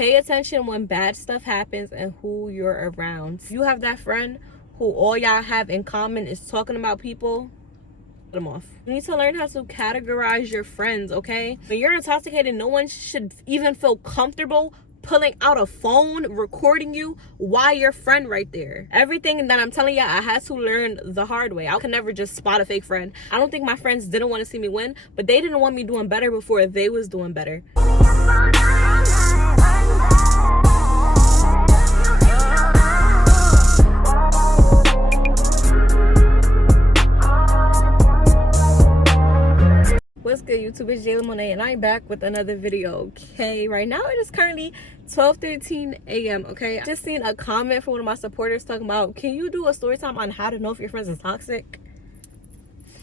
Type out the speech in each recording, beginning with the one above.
Pay attention when bad stuff happens and who you're around. If you have that friend who all y'all have in common is talking about people, cut them off. You need to learn how to categorize your friends, okay? When you're intoxicated, no one should even feel comfortable pulling out a phone, recording you while your friend right there. Everything that I'm telling you, I had to learn the hard way. I could never just spot a fake friend. I don't think my friends didn't want to see me win, but they didn't want me doing better before they was doing better. What's good, YouTube? It's Jaelah Monae and I'm back with another video. Okay, right now it is currently 12:13 a.m. okay, I just seen a comment from one of my supporters talking about, can you do a story time on how to know if your friends is toxic?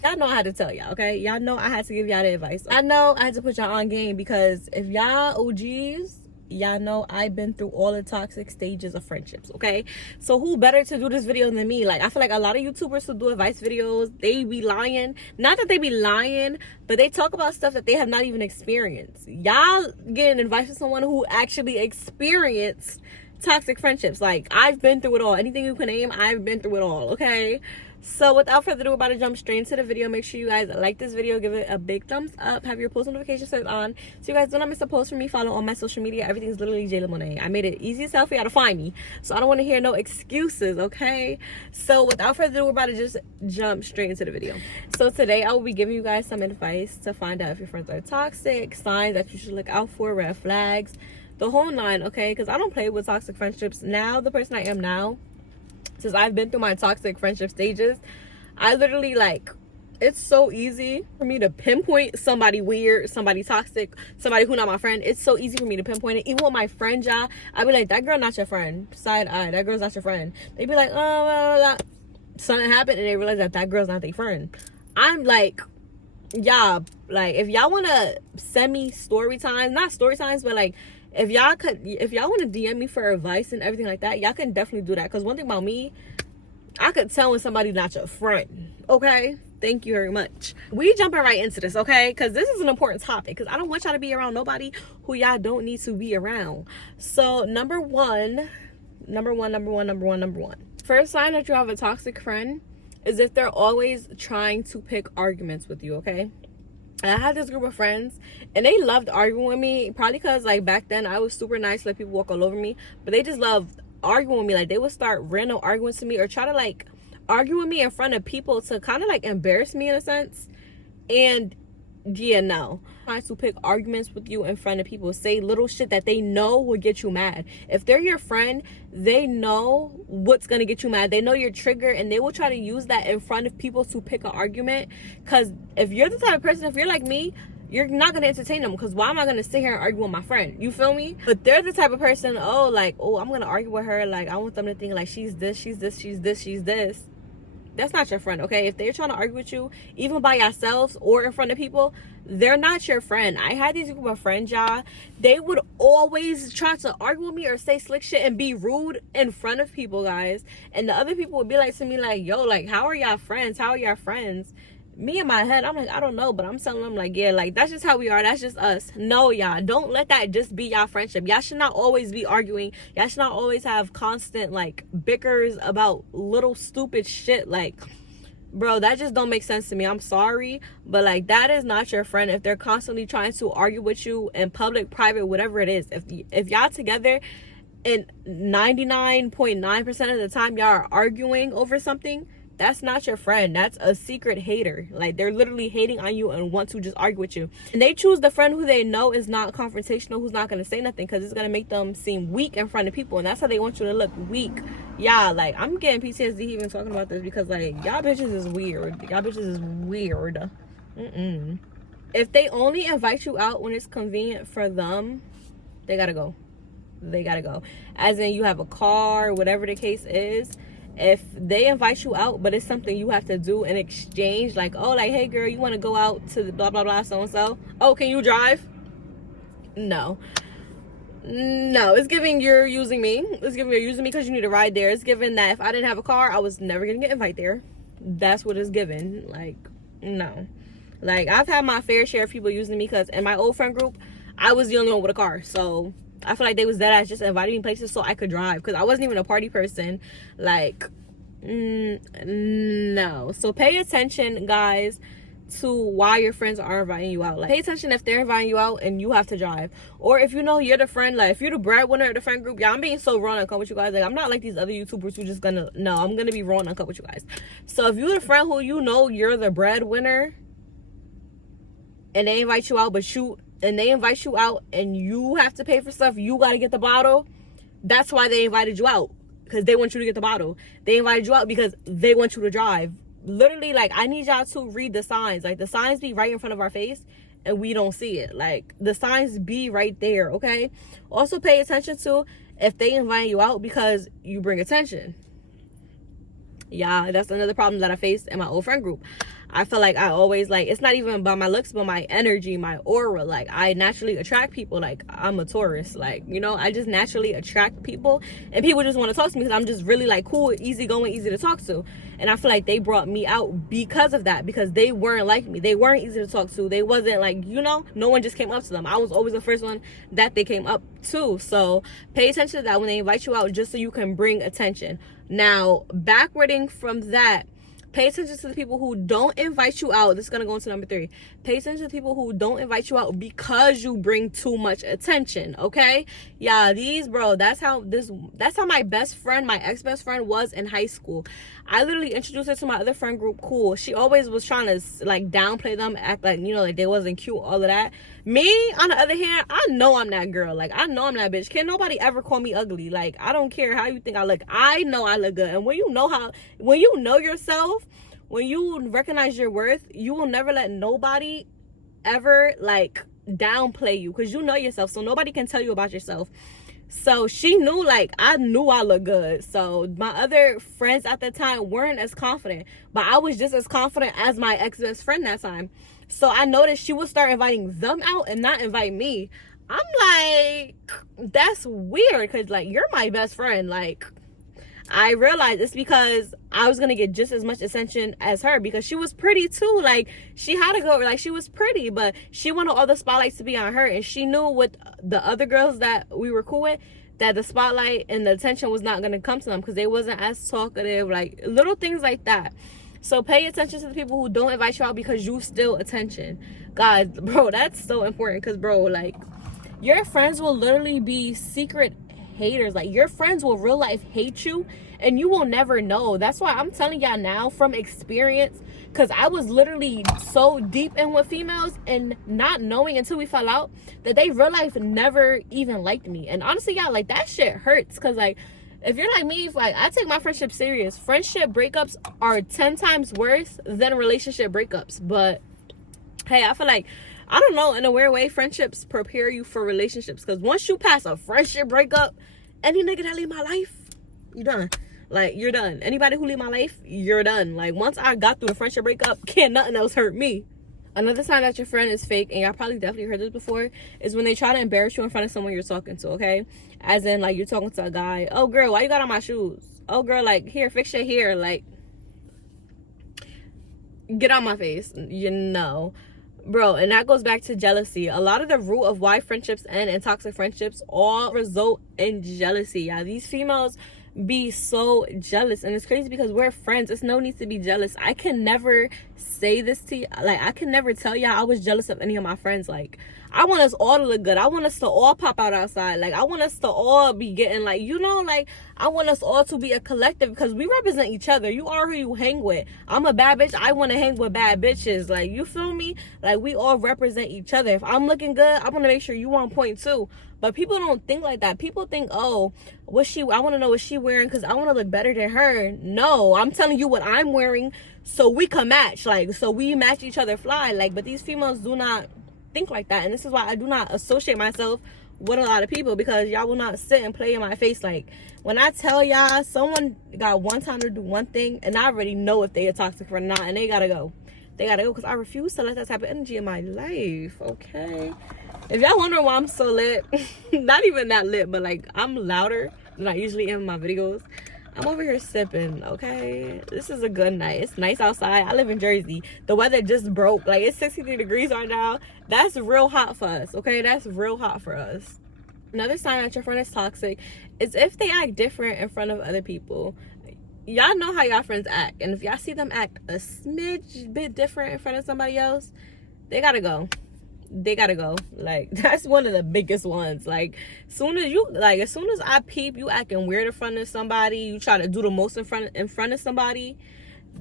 Y'all know I had to tell y'all, okay? Y'all know I had to give y'all the advice. I know I had to put y'all on game because if y'all OGs, y'all know I've been through all the toxic stages of friendships, okay? So who better to do this video than me? Like, I feel like a lot of YouTubers who do advice videos, they be lying. Not that they be lying, but they talk about stuff that they have not even experienced. Y'all getting advice from someone who actually experienced toxic friendships. Like, I've been through it all. Anything you can name, I've been through it all, okay? So without further ado, about to jump straight into the video. Make sure you guys like this video, give it a big thumbs up, have your post notifications set on so you guys do not miss a post from me. Follow on my social media. Everything's literally Jaelah Monae. I made it easy as hell for y'all to find me, so I don't want to hear no excuses, okay? So without further ado, we're about to just jump straight into the video. So today I will be giving you guys some advice to find out if your friends are toxic, signs that you should look out for, red flags, the whole nine, okay? Because I don't play with toxic friendships. Now, the person I am now, since I've been through my toxic friendship stages, I literally, like, it's so easy for me to pinpoint somebody weird, somebody toxic, somebody who not my friend. It's so easy for me to pinpoint it. Even with my friend, y'all, I be like, that girl not your friend. Side eye, that girl's not your friend. They be like, oh, blah, blah, blah. Something happened and they realize that that girl's not their friend. I'm like, y'all, like, if y'all want to send me story times, not story times, but like, if y'all want to DM me for advice and everything like that, y'all can definitely do that. Because one thing about me, I could tell when somebody's not your friend, okay? Thank you very much. We jumping right into this, okay? Because this is an important topic. Because I don't want y'all to be around nobody who y'all don't need to be around. So number one. First sign that you have a toxic friend is if they're always trying to pick arguments with you, okay? And I had this group of friends and they loved arguing with me, probably because like back then I was super nice, let people walk all over me, but they just loved arguing with me. Like, they would start random arguments to me or try to like argue with me in front of people to kind of like embarrass me in a sense. And yeah, no, trying to pick arguments with you in front of people, say little shit that they know will get you mad. If they're your friend, they know what's gonna get you mad. They know your trigger and they will try to use that in front of people to pick an argument. Because if you're the type of person, if you're like me, you're not gonna entertain them. Because why am I gonna sit here and argue with my friend? You feel me? But they're the type of person, oh, like, oh, I'm gonna argue with her, like, I want them to think like she's this, she's this, she's this, she's this. That's not your friend, okay? If they're trying to argue with you, even by yourselves or in front of people, they're not your friend. I had these group of friends, y'all. They would always try to argue with me or say slick shit and be rude in front of people, guys. And the other people would be like to me, like, yo, like, how are y'all friends? How are y'all friends? Me in my head, I'm like, I don't know, but I'm telling them, like, yeah, like, that's just how we are. That's just us. No, y'all, don't let that just be y'all friendship. Y'all should not always be arguing. Y'all should not always have constant, like, bickers about little stupid shit. Like, bro, that just don't make sense to me. I'm sorry, but like, that is not your friend if they're constantly trying to argue with you in public, private, whatever it is. If y'all together and 99.9% of the time y'all are arguing over something, that's not your friend. That's a secret hater. Like, they're literally hating on you and want to just argue with you. And they choose the friend who they know is not confrontational, who's not going to say nothing, because it's going to make them seem weak in front of people. And that's how they want you to look, weak. Yeah, like, I'm getting PTSD even talking about this because, like, y'all bitches is weird. Y'all bitches is weird. If they only invite you out when it's convenient for them, they got to go. They got to go. As in, you have a car, whatever the case is. If they invite you out, but it's something you have to do in exchange, like, oh, like, hey, girl, you want to go out to the blah, blah, blah, so-and-so? Oh, can you drive? No. No, it's giving you're using me. It's giving you're using me because you need a ride there. It's giving that if I didn't have a car, I was never going to get invited there. That's what it's given. Like, no. Like, I've had my fair share of people using me because in my old friend group, I was the only one with a car. So I feel like they was dead ass just inviting me places so I could drive, because I wasn't even a party person. Like, no. So pay attention, guys, to why your friends are inviting you out. Like, pay attention if they're inviting you out and you have to drive, or if you know you're the friend, like if you're the breadwinner of the friend group. Yeah, I'm being so raw and uncut with you guys. Like, I'm not like these other YouTubers who just gonna, no, I'm gonna be raw and uncut with you guys. So if you're the friend who you know you're the breadwinner and they invite you out, and they invite you out and you have to pay for stuff, you gotta get the bottle. That's why they invited you out, because they want you to get the bottle. They invited you out because they want you to drive. Literally, like, I need y'all to read the signs. Like, the signs be right in front of our face and we don't see it. Like, the signs be right there, okay? Also pay attention to if they invite you out because you bring attention. Yeah, that's another problem that I faced in my old friend group. I feel like I always, like, it's not even about my looks, but my energy, my aura. Like, I naturally attract people. Like, I'm a Taurus. Like, you know, I just naturally attract people, and people just want to talk to me because I'm just really, like, cool, easygoing, easy to talk to. And I feel like they brought me out because of that, because they weren't like me. They weren't easy to talk to. They wasn't, like, you know, no one just came up to them. I was always the first one that they came up to. So pay attention to that when they invite you out, just so you can bring attention. Now, backwarding from that, pay attention to the people who don't invite you out. This is going to go into number 3. Pay attention to the people who don't invite you out because you bring too much attention, okay? Yeah, that's how my best friend, my ex-best friend, was in high school. I literally introduced her to my other friend group, Cool. She always was trying to, like, downplay them, act like, you know, like they wasn't cute, all of that. Me, on the other hand, I know I'm that girl. Like, I know I'm that bitch. Can't nobody ever call me ugly. Like, I don't care how you think I look. I know I look good. And when you know yourself, when you recognize your worth, you will never let nobody ever, like, downplay you, because you know yourself, so nobody can tell you about yourself. So she knew, like, I knew I looked good. So my other friends at the time weren't as confident, but I was just as confident as my ex-best friend that time. So I noticed she would start inviting them out and not invite me. I'm like, that's weird, because, like, you're my best friend. Like, I realized it's because I was gonna get just as much attention as her, because she was pretty too. Like, she had to go, like, she was pretty, but she wanted all the spotlights to be on her, and she knew with the other girls that we were cool with that the spotlight and the attention was not gonna come to them because they wasn't as talkative, like little things like that. So pay attention to the people who don't invite you out because you steal attention. Guys, bro, that's so important, because, bro, like, your friends will literally be secret haters. Like, your friends will real life hate you and you will never know. That's why I'm telling y'all now from experience, because I was literally so deep in with females and not knowing until we fell out that they real life never even liked me. And honestly, y'all, like, that shit hurts, because, like, if you're like me, like, I take my friendship serious. Friendship breakups are 10 times worse than relationship breakups. But hey, I feel like, I don't know, in a weird way, friendships prepare you for relationships, because once you pass a friendship breakup, any nigga that leave my life, you done. Like, you're done. Anybody who leave my life, you're done. Like, once I got through the friendship breakup, can't nothing else hurt me. Another sign that your friend is fake, and y'all probably definitely heard this before, is when they try to embarrass you in front of someone you're talking to, okay? As in, like, you're talking to a guy. Oh, girl, why you got on my shoes? Oh, girl, like, here, fix your hair. Like, get out my face. You know. Bro, and that goes back to jealousy. A lot of the root of why friendships end and toxic friendships all result in jealousy. Yeah, these females be so jealous, and it's crazy because we're friends. It's no need to be jealous. I can never say this to you, like, I can never tell y'all I was jealous of any of my friends. Like, I want us all to look good. I want us to all pop out outside. Like, I want us to all be getting, like, you know, like, I want us all to be a collective, because we represent each other. You are who you hang with. I'm a bad bitch. I want to hang with bad bitches. Like, you feel me? Like, we all represent each other. If I'm looking good, I want to make sure you on point too. But people don't think like that. People think, oh, I want to know what she wearing because I want to look better than her. No, I'm telling you what I'm wearing so we can match. Like, so we match each other fly. Like, but these females do not think like that. And this is why I do not associate myself with a lot of people, because y'all will not sit and play in my face. Like, when I tell y'all someone got one time to do one thing, and I already know if they are toxic or not, and they gotta go. They gotta go, because I refuse to let that type of energy in my life, okay? If y'all wondering why I'm so lit, not even that lit, but, like, I'm louder than I usually am in my videos. I'm over here sipping, okay? This is a good night. It's nice outside. I live in Jersey. The weather just broke. Like, it's 63 degrees right now. That's real hot for us, okay? That's real hot for us. Another sign that your friend is toxic is if they act different in front of other people. Y'all know how y'all friends act, and if y'all see them act a smidge bit different in front of somebody else, they gotta go. They gotta go. Like, that's one of the biggest ones. Like, as soon as I peep you acting weird in front of somebody, you try to do the most in front of somebody,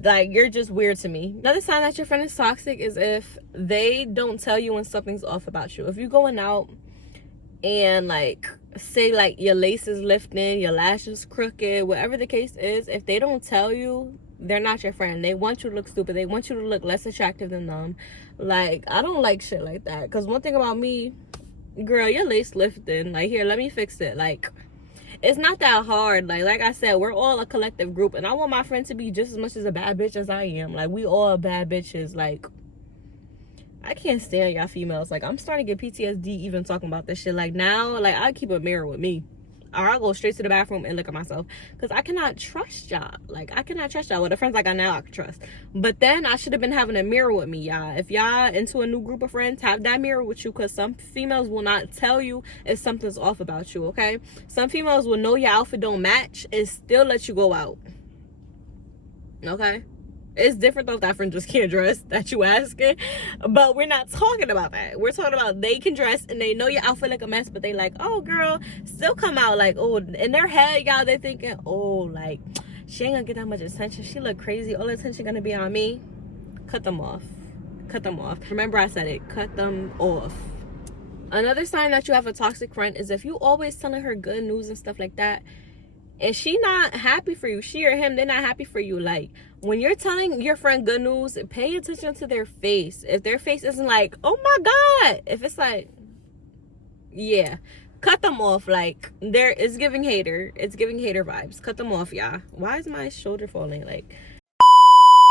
like, you're just weird to me. Another sign that your friend is toxic is if they don't tell you when something's off about you. If you're going out and, like, say, like, your lace is lifting, your lash is crooked, whatever the case is, if they don't tell you, they're not your friend. They want you to look stupid. They want you to look less attractive than them. Like, I don't like shit like that. Because one thing about me, girl, your lace lifting. Like, here, let me fix it. Like, it's not that hard. Like I said, we're all a collective group. And I want my friend to be just as much as a bad bitch as I am. Like, we all bad bitches. Like, I can't stand y'all females. Like, I'm starting to get PTSD even talking about this shit. Like, now, like, I keep a mirror with me. Or I'll go straight to the bathroom and look at myself. Because I cannot trust y'all. Like, I cannot trust y'all. With the friends I got now, I can trust. But then I should have been having a mirror with me, y'all. If y'all into a new group of friends, have that mirror with you. Because some females will not tell you if something's off about you, okay? Some females will know your outfit don't match and still let you go out. Okay? It's different though if that friend just can't dress that you asking. But we're not talking about that. We're talking about they can dress and they know your outfit like a mess, but they like, oh girl, still come out like, oh, in their head, y'all, they're thinking, oh, like, she ain't gonna get that much attention. She look crazy. All the attention gonna be on me. Cut them off. Cut them off. Remember I said it. Cut them off. Another sign that you have a toxic friend is if you always telling her good news and stuff like that, and she not happy for you, she or him, they're not happy for you. Like, when you're telling your friend good news, pay attention to their face. If their face isn't like, oh my God, if it's like, yeah, cut them off. Like, it's giving hater. It's giving hater vibes. Cut them off, y'all. Why is my shoulder falling? Like,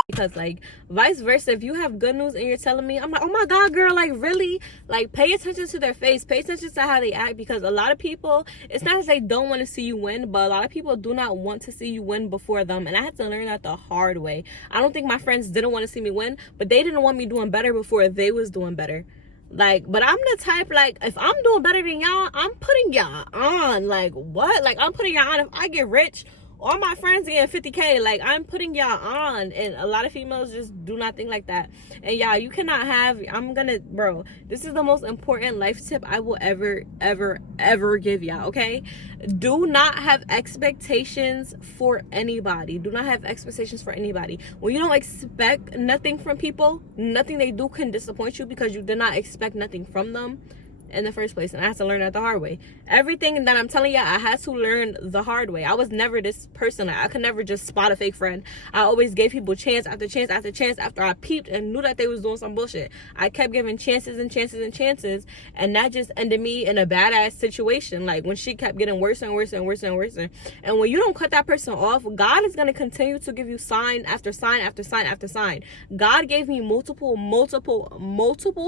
because, like, vice versa, if you have good news and you're telling me, I'm like, oh my God, girl, like, really? Like, pay attention to their face. Pay attention to how they act, because a lot of people, it's not that they don't want to see you win, but a lot of people do not want to see you win before them. And I had to learn that the hard way. I don't think my friends didn't want to see me win, but they didn't want me doing better before they was doing better. Like, but I'm the type, like, if I'm doing better than y'all, I'm putting y'all on. Like, what? Like, I'm putting y'all on. If I get rich, all my friends getting 50K, like, I'm putting y'all on. And a lot of females just do not think like that. And y'all, you cannot have, bro, this is the most important life tip I will ever give y'all, okay? Do not have expectations for anybody. Do not have expectations for anybody. When you don't expect nothing from people, nothing they do can disappoint you, because you did not expect nothing from them in the first place. And I had to learn that the hard way. Everything that I'm telling you, I had to learn the hard way. I was never this person. Like, I could never just spot a fake friend. I always gave people chance after chance after chance after I peeped and knew that they was doing some bullshit. I kept giving chances and chances and chances, and that just ended me in a badass situation. Like, when she kept getting worse and worse and worse and worse. And when you don't cut that person off, God is going to continue to give you sign after sign after sign after sign. God gave me multiple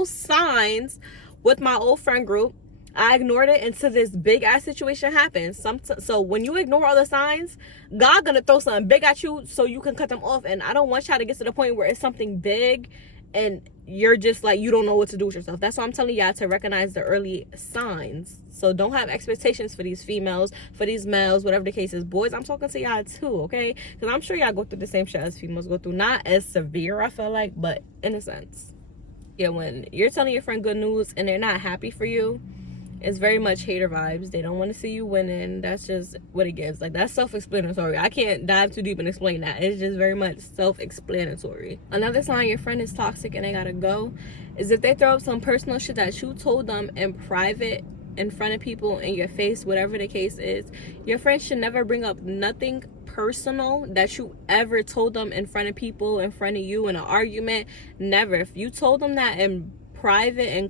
signs with my old friend group. I ignored it until this big ass situation happens. So when you ignore all the signs, God gonna throw something big at you so you can cut them off. And I don't want y'all to get to the point where it's something big and you're just like, you don't know what to do with yourself. That's why I'm telling y'all to recognize the early signs. So don't have expectations for these females, for these males, whatever the case is. Boys, I'm talking to y'all too, okay? Because I'm sure y'all go through the same shit as females go through. Not as severe, I feel like, but in a sense. Yeah, when you're telling your friend good news and they're not happy for you, it's very much hater vibes. They don't want to see you winning. That's just what it gives. Like, that's self-explanatory. I can't dive too deep and explain that. It's just very much self-explanatory. Another sign your friend is toxic and they gotta go is if they throw up some personal shit that you told them in private, in front of people, in your face, whatever the case is. Your friend should never bring up nothing personal that you ever told them in front of people, in front of you, in an argument. Never. If you told them that in private and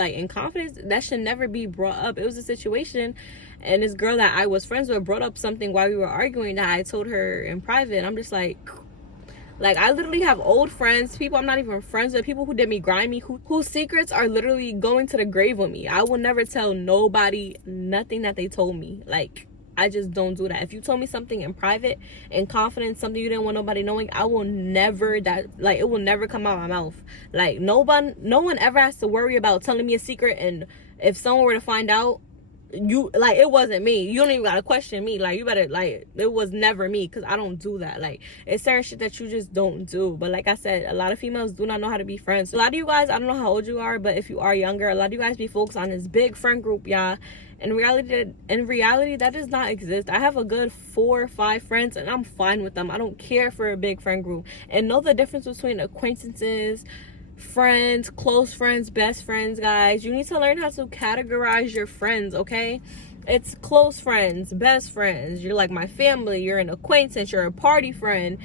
in confidence, that should never be brought up. It was a situation, and this girl that I was friends with brought up something while we were arguing that I told her in private, and I'm just like, I literally have old friends, people I'm not even friends with, people who did me grimy, whose secrets are literally going to the grave with me. I will never tell nobody nothing that they told me. Like, I just don't do that. If you told me something in private, in confidence, something you didn't want nobody knowing, I will never, it will never come out of my mouth. Like, no one ever has to worry about telling me a secret, and if someone were to find out, you, like, it wasn't me. You don't even gotta question me. Like, you better, like, it was never me, because I don't do that. Like, it's certain shit that you just don't do. But like I said, a lot of females do not know how to be friends. A lot of you guys, I don't know how old you are, but if you are younger, a lot of you guys be focused on this big friend group, y'all. In reality, that does not exist. I have a good 4 or 5 friends, and I'm fine with them. I don't care for a big friend group. And know the difference between acquaintances, friends, close friends, best friends, guys. You need to learn how to categorize your friends, okay? It's close friends, best friends. You're like my family. You're an acquaintance. You're a party friend.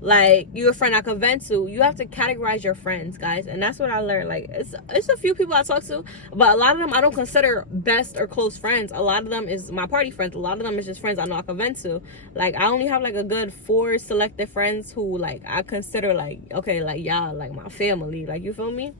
Like, you're a friend I can vent to. You have to categorize your friends, guys. And that's what I learned. Like, it's a few people I talk to, but a lot of them I don't consider best or close friends. A lot of them is my party friends. A lot of them is just friends I know I can vent to. Like, I only have like a good 4 selected friends who, like, I consider, like, okay, like, y'all, like, my family. Like, you feel me?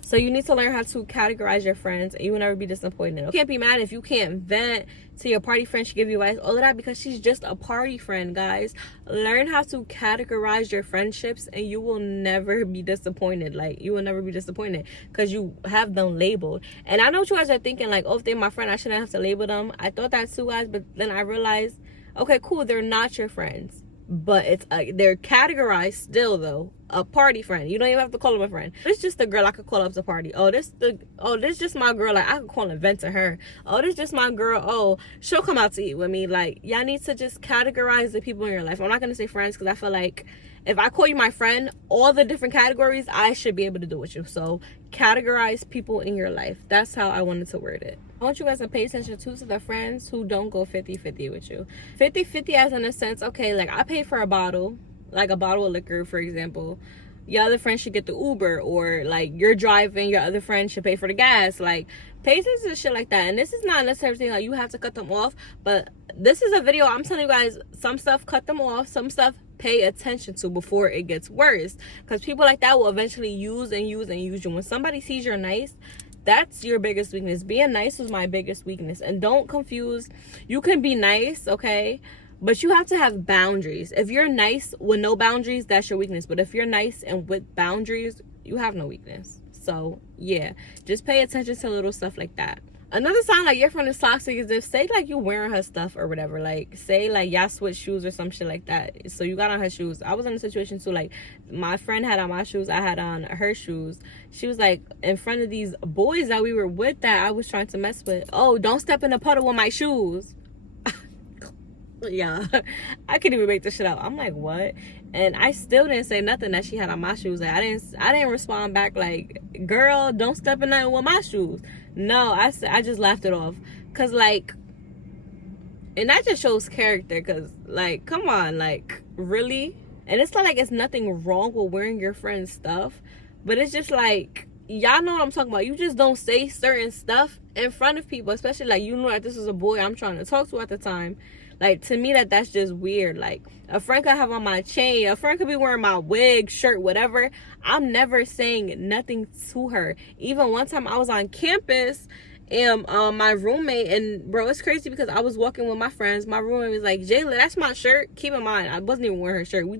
So you need to learn how to categorize your friends, and you will never be disappointed. You can't be mad if you can't vent to your party friend. She give you advice, all of that, because she's just a party friend, guys. Learn how to categorize your friendships, and you will never be disappointed. Like, you will never be disappointed because you have them labeled. And I know what you guys are thinking, like, oh, if they're my friend, I shouldn't have to label them. I thought that too, guys, but then I realized, okay, cool, they're not your friends, but it's they're categorized still, though, a party friend. You don't even have to call them a friend. It's just the girl I could call up to party. This just my girl. Like, I could call and vent to her. This just my girl. She'll come out to eat with me. Like, y'all need to just categorize the people in your life. I'm not gonna say friends, because I feel like if I call you my friend, all the different categories I should be able to do with you. So categorize people in your life. That's how I wanted to word it. I want you guys to pay attention to the friends who don't go 50-50 with you. 50-50 as in a sense, okay, like, I pay for a bottle, like a bottle of liquor, for example. Your other friend should get the Uber, or like, you're driving, your other friend should pay for the gas. Like, pay attention to shit like that. And this is not necessarily like you have to cut them off, but this is a video I'm telling you guys, some stuff cut them off, some stuff pay attention to before it gets worse, because people like that will eventually use you. When somebody sees you're nice, that's your biggest weakness. Being nice was my biggest weakness. And don't confuse, you can be nice, okay, but you have to have boundaries. If you're nice with no boundaries, that's your weakness. But if you're nice and with boundaries, you have no weakness. So yeah, just pay attention to little stuff like that. Another sign like your friend is toxic is if, say, like, you wearing her stuff or whatever. Like, say, like, y'all switch shoes or some shit like that. So you got on her shoes. I was in a situation too, like, my friend had on my shoes, I had on her shoes. She was like, in front of these boys that we were with that I was trying to mess with, oh, don't step in the puddle with my shoes. Yeah, I couldn't even make this shit out. I'm like, what? And I still didn't say nothing that she had on my shoes. Like, I didn't respond back like, girl, don't step in nothing with my shoes. No, I just laughed it off, cause like, and that just shows character. Cause like, come on, like, really? And it's not like it's nothing wrong with wearing your friend's stuff, but it's just like, y'all know what I'm talking about. You just don't say certain stuff in front of people, especially like, you know that this is a boy I'm trying to talk to at the time. Like, to me, that's just weird. Like, a friend could have on my chain, a friend could be wearing my wig, shirt, whatever. I'm never saying nothing to her. Even one time I was on campus, and my roommate, and bro, it's crazy because I was walking with my friends. My roommate was like, Jaelah, that's my shirt. Keep in mind, I wasn't even wearing her shirt. We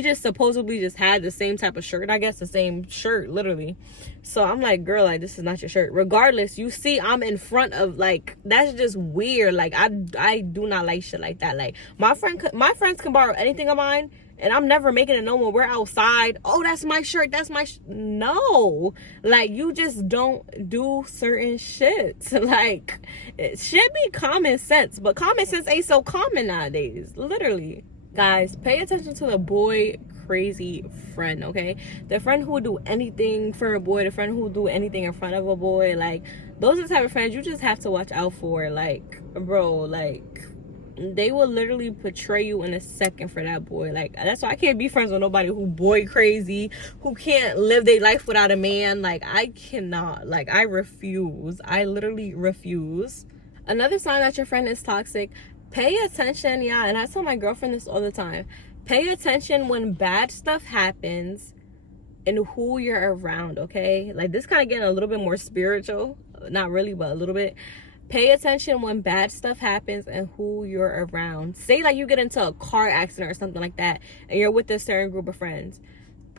just supposedly just had the same type of shirt. I guess the same shirt, literally. So I'm like, girl, like, this is not your shirt. Regardless, you see I'm in front of, like, that's just weird. Like, I do not like shit like that. Like, my friends can borrow anything of mine, and I'm never making it known when we're outside. Oh, that's my shirt. That's my no. Like, you just don't do certain shit. Like, it should be common sense, but common sense ain't so common nowadays. Literally. Guys, pay attention to the boy crazy friend, okay? The friend who will do anything for a boy, the friend who will do anything in front of a boy. Like, those are the type of friends you just have to watch out for. Like, bro, like, they will literally betray you in a second for that boy. Like, that's why I can't be friends with nobody who boy crazy, who can't live their life without a man. Like, I cannot. Like, I refuse. I literally refuse. Another sign that your friend is toxic, pay attention, yeah, and I tell my girlfriend this all the time. Pay attention when bad stuff happens and who you're around, okay? Like, this kind of getting a little bit more spiritual. Not really, but a little bit. Pay attention when bad stuff happens and who you're around. Say, like, you get into a car accident or something like that, and you're with a certain group of friends.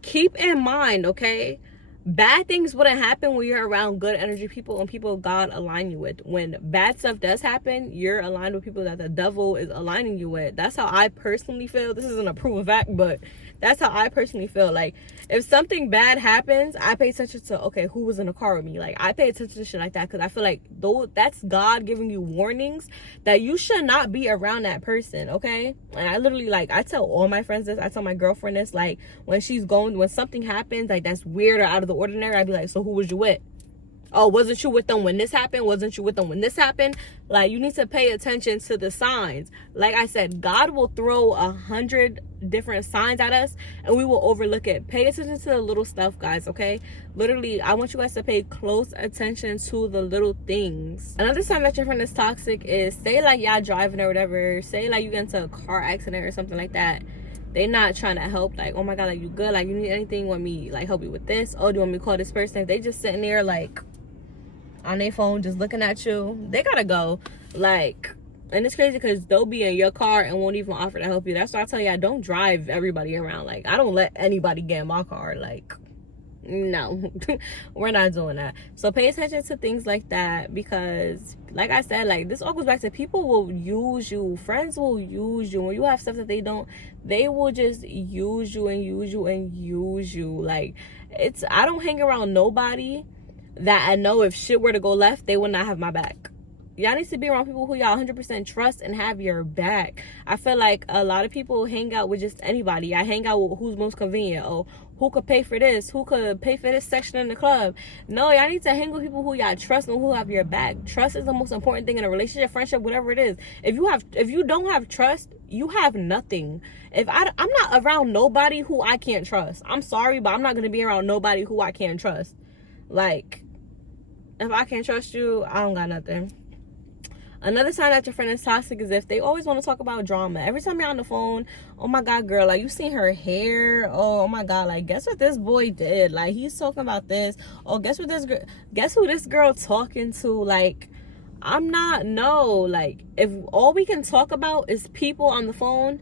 Keep in mind, okay? bad things wouldn't happen when you're around good energy people and people God align you with. When bad stuff does happen, you're aligned with people that the devil is aligning you with. That's how I personally feel. This isn't a proof of fact, but that's how I personally feel. Like, if something bad happens, I pay attention to, okay, who was in the car with me? Like, I pay attention to shit like that because I feel like that's God giving you warnings that you should not be around that person, okay? And I literally, like, I tell all my friends this. I tell my girlfriend this. Like, when something happens, like, that's weird or out of the ordinary, I'd be like, so who was you with? Oh, wasn't you with them when this happened? Wasn't you with them when this happened? Like, you need to pay attention to the signs. Like I said, God will throw 100 different signs at us and we will overlook it. Pay attention to the little stuff, guys, okay? Literally, I want you guys to pay close attention to the little things. Another sign that your friend is toxic is, say like y'all driving or whatever, say like you get into a car accident or something like that. They not trying to help, like, oh my God, like, you good? Like, you need anything? You want me, like, help you with this? Oh, do you want me to call this person? They just sitting there, like, on their phone, just looking at you. They gotta go. Like, and it's crazy because they'll be in your car and won't even offer to help you. That's why I tell you, I don't drive everybody around. Like, I don't let anybody get in my car. Like, no. We're not doing that. So pay attention to things like that because, like I said, like, this all goes back to people will use you. Friends will use you. When you have stuff that they don't, they will just use you and use you and use you. Like, I don't hang around nobody that I know if shit were to go left, they would not have my back. Y'all need to be around people who y'all 100% trust and have your back. I feel like a lot of people hang out with just anybody. I hang out with who's most convenient. Oh, who could pay for this? Who could pay for this section in the club? No, y'all need to hang with people who y'all trust and who have your back. Trust is the most important thing in a relationship, friendship, whatever it is. If you don't have trust, you have nothing. I'm not around nobody who I can't trust. I'm sorry, but I'm not gonna be around nobody who I can't trust. Like, if I can't trust you, I don't got nothing. Another sign that your friend is toxic is if they always want to talk about drama. Every time you're on the phone, oh my God, girl, like, you seen her hair? Oh my God, like, guess what this boy did? Like, he's talking about this. Oh, guess who this girl talking to? Like, like, if all we can talk about is people on the phone,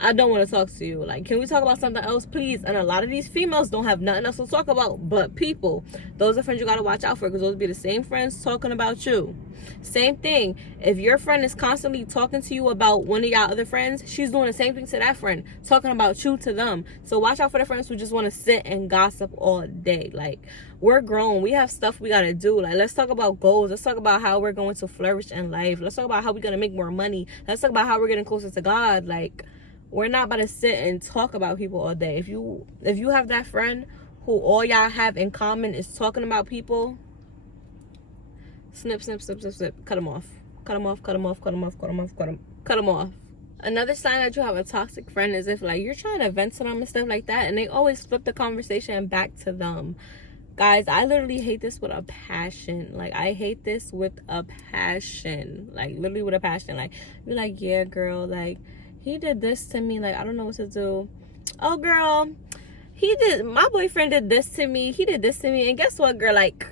I don't want to talk to you. Like, can we talk about something else, please? And a lot of these females don't have nothing else to talk about but people. Those are friends you got to watch out for because those be the same friends talking about you. Same thing. If your friend is constantly talking to you about one of y'all other friends, she's doing the same thing to that friend, talking about you to them. So watch out for the friends who just want to sit and gossip all day. Like, we're grown. We have stuff we got to do. Like, let's talk about goals. Let's talk about how we're going to flourish in life. Let's talk about how we're going to make more money. Let's talk about how we're getting closer to God. Like, we're not about to sit and talk about people all day. If you have that friend who all y'all have in common is talking about people, snip, snip, snip, snip, snip. Cut them off. Cut them off, cut them off, cut them off, cut them off, cut them off. Another sign that you have a toxic friend is if, like, you're trying to vent to them and stuff like that, and they always flip the conversation back to them. Guys, I literally hate this with a passion. Like, I hate this with a passion. Like, literally with a passion. Like, you're like, yeah, girl, like, he did this to me. Like, I don't know what to do. Oh, girl, my boyfriend did this to me. He did this to me. And guess what, girl? Like,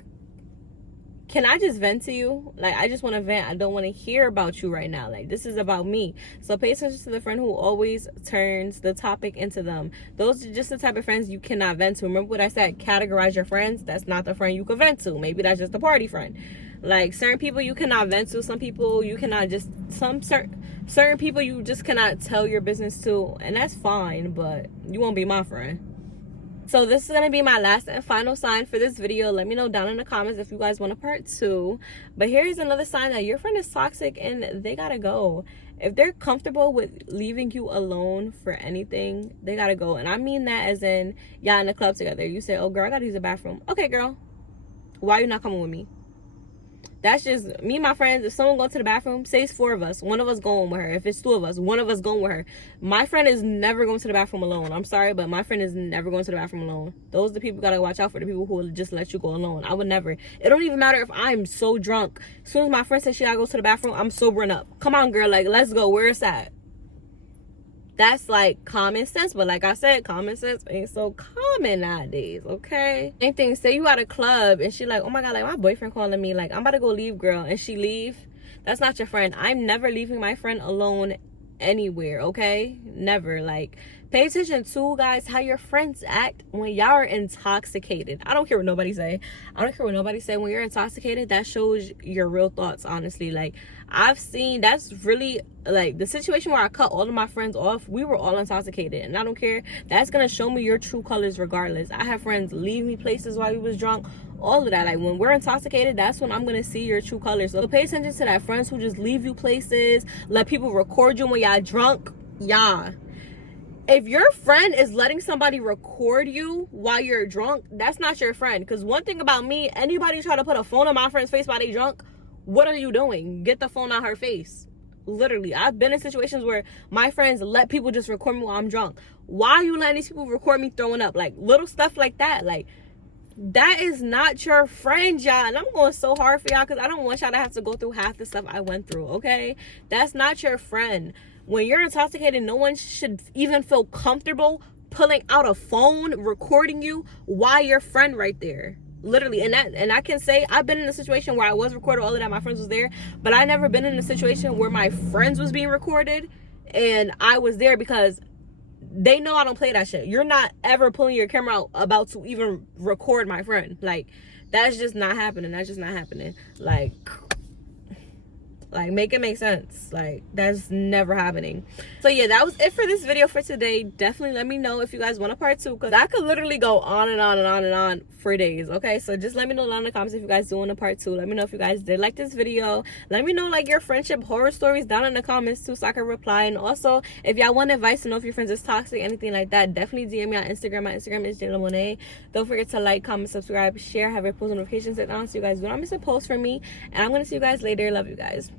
can I just vent to you? Like, I just want to vent. I don't want to hear about you right now. Like, this is about me. So pay attention to the friend who always turns the topic into them. Those are just the type of friends you cannot vent to. Remember what I said? Categorize your friends. That's not the friend you can vent to. Maybe that's just a party friend. Like, certain people you cannot vent to. Some people you cannot just... Certain people you just cannot tell your business to. And that's fine, but you won't be my friend. So this is going to be my last and final sign for this video. Let me know down in the comments if you guys want a part 2. But here's another sign that your friend is toxic and they got to go. If they're comfortable with leaving you alone for anything, they got to go. And I mean that as in, y'all in the club together. You say, oh, girl, I got to use the bathroom. Okay, girl. Why are you not coming with me? That's just me and my friends. If someone goes to the bathroom, say it's 4 of us, one of us going with her. If it's 2 of us, one of us going with her. My friend is never going to the bathroom alone. I'm sorry, but my friend is never going to the bathroom alone. Those are the people you gotta watch out for, the people who will just let you go alone. I would never. It don't even matter if I'm so drunk. As soon as my friend says she gotta go to the bathroom, I'm sobering up. Come on, girl, like, let's go. Where it's at? That's like common sense, but like I said, common sense ain't so common nowadays, okay? Same thing, say you at a club and she like, oh my God, like, my boyfriend calling me, like, I'm about to go leave, girl, and she leave. That's not your friend. I'm never leaving my friend alone anywhere, okay? Never. Like, Pay attention to, guys, how your friends act when y'all are intoxicated. I don't care what nobody say. I don't care what nobody say. When you're intoxicated, that shows your real thoughts, honestly. Like, I've seen, that's really, like, the situation where I cut all of my friends off, we were all intoxicated. And I don't care. That's going to show me your true colors regardless. I have friends leave me places while we was drunk. All of that. Like, when we're intoxicated, that's when I'm gonna see your true colors. So pay attention to that. Friends who just leave you places, let people record you when y'all drunk. Yeah, if your friend is letting somebody record you while you're drunk, that's not your friend. Because one thing about me, anybody try to put a phone on my friend's face while they drunk, what are you doing? Get the phone out her face. Literally, I've been in situations where my friends let people just record me while I'm drunk. Why are you letting these people record me throwing up? Like, little stuff like that. Like, that is not your friend, y'all. And I'm going so hard for y'all because I don't want y'all to have to go through half the stuff I went through, okay? That's not your friend. When you're intoxicated, no one should even feel comfortable pulling out a phone, recording you while your friend right there. Literally. And I can say I've been in a situation where I was recorded, all of that, my friends was there, but I never been in a situation where my friends was being recorded and I was there, because they know I don't play that shit. You're not ever pulling your camera out about to even record my friend. Like, that's just not happening. That's just not happening. Like, make it make sense. Like, that's never happening. So yeah, that was it for this video for today. Definitely let me know if you guys want a part 2, because I could literally go on and on and on and on for days. Okay, so just let me know down in the comments if you guys do want a part 2. Let me know if you guys did like this video. Let me know, like, your friendship horror stories down in the comments too, so I can reply. And also, if y'all want advice to know if your friends is toxic, anything like that, definitely DM me on Instagram. My Instagram is Jaelah Monae. Don't forget to like, comment, subscribe, share, have your post notifications set on so you guys do not miss a post from me. And I'm gonna see you guys later. Love you guys.